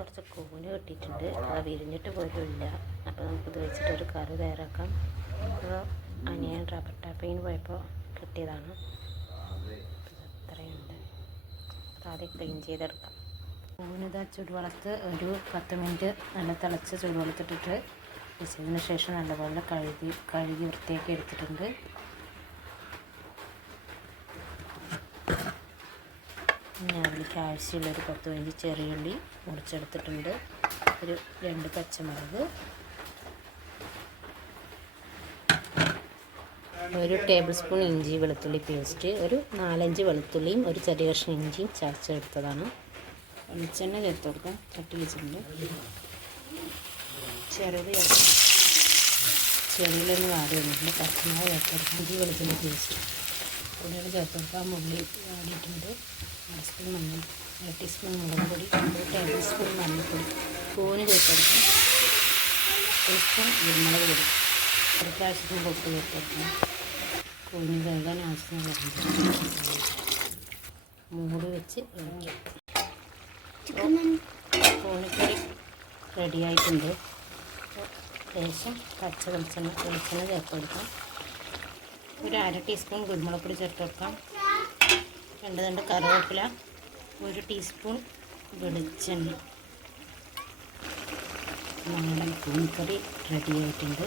കുറച്ച് കൂന് കിട്ടിയിട്ടുണ്ട്. അത് വിരിഞ്ഞിട്ട് പോലും ഇല്ല അപ്പോൾ നമുക്കിത് വെച്ചിട്ട് ഒരു കറി തയ്യാറാക്കാം. അപ്പോൾ അനിയൻ റബ്ബർ ടാപ്പിങ്ങിന് പോയപ്പോൾ കിട്ടിയതാണ്. അപ്പോൾ ഇത് ഇത്രയുണ്ട് അത് ആദ്യം ക്ലീൻ ചെയ്തെടുക്കാം. കൂനിതാ ചുടുവെള്ളത്ത് ഒരു പത്ത് മിനിറ്റ് നല്ല തിളച്ച് ചുടുവെള്ളത്തിട്ടിട്ട് വെച്ചതിന് ശേഷം നല്ലപോലെ കഴുകി കഴുകി വൃത്തിയാക്കി എടുത്തിട്ടുണ്ട്. പിന്നെ അതിലേക്ക് ആവശ്യമുള്ള ഒരു പത്ത് പതിനഞ്ച് ചെറിയുള്ളി മുറിച്ചെടുത്തിട്ടുണ്ട്. ഒരു രണ്ട് പച്ചമുളക്. ഒരു ടേബിൾ സ്പൂൺ ഇഞ്ചി വെളുത്തുള്ളി പേസ്റ്റ് ഒരു നാലഞ്ച് വെളുത്തുള്ളിയും ഒരു ചെറിയ കഷ്ണം ഇഞ്ചിയും ചതച്ചെടുത്തതാണ്. വെളിച്ചെണ്ണ ചേർത്ത് കൊടുക്കാം. ചട്ടി വെച്ചിട്ടുണ്ട്. ചെറുത് ചേർത്ത് ചെറിയിലൊന്ന് വാടി വന്നിട്ടുണ്ട്. പച്ചമുളക് ചേർത്ത് കൊടുക്കാം. ഇഞ്ചി വെളുത്തുള്ളി പേസ്റ്റ്. പൊടികൾ ചേർത്ത് കൊടുക്കാം. ഉള്ളി വാടിയിട്ടുണ്ട്. അര സ്പൂൺ മഞ്ഞൾ അര ടീസ്പൂൺ മുളക് പൊടി ഒരു ടേബിൾ സ്പൂൺ മഞ്ഞൾപ്പൊടി കൂന് ചേർത്തെടുക്കും ഒരു സ്പൂൺ കുരുമുളക് പൊടി. ഒരു പ്രാവശ്യത്തിന് പൊട്ട് ചേർത്തെടുക്കും കൂഞ്ഞ് കഴുകാൻ ആവശ്യത്തിന് മൂട് വെച്ച് വേവിക്കാം കൂണിക്കറി റെഡിയായിട്ടുണ്ട് ശേഷം പച്ച വെളിച്ചെണ്ണ വെളിച്ചെണ്ണ ചേർത്ത് കൊടുക്കാം. ഒരു അര ടീസ്പൂൺ കുരുമുളക് പൊടി ചേർത്ത് കൊടുക്കാം. രണ്ട് കറിവേപ്പില ഒരു ടീസ്പൂൺ വെളിച്ചെണ്ണ. നമ്മുടെ കൂണിക്കറി റെഡി ആയിട്ടുണ്ട്.